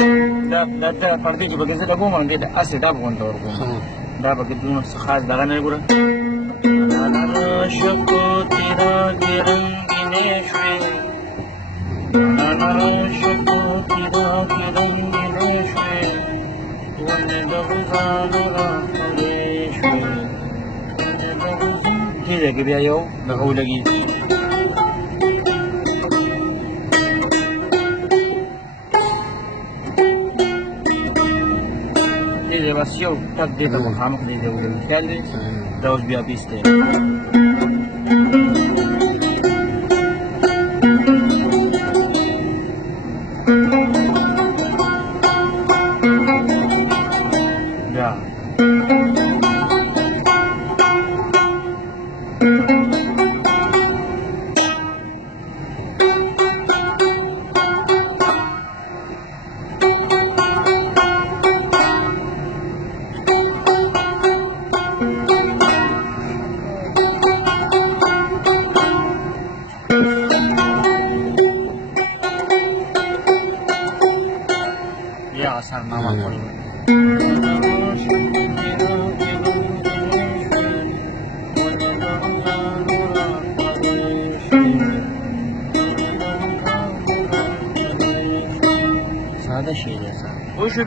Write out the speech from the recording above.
دا پردې چې پکې زه لګوم دې د اسې دا به غونډه ورکوم دا پکې دومره څه خاص دغه نه ګوره شکو تیرا کې رنګینې شوې شکو تیرا کې رنګینې شوې ونې د غزانو راخورې شوې دې ځای کې بیا یو دغه ولګېږي بس یو تک دې ته مخامخ دې ځای ولګي خیال دی دا اوس بیا بیس دی بیا سرنامه خوری ساده شیر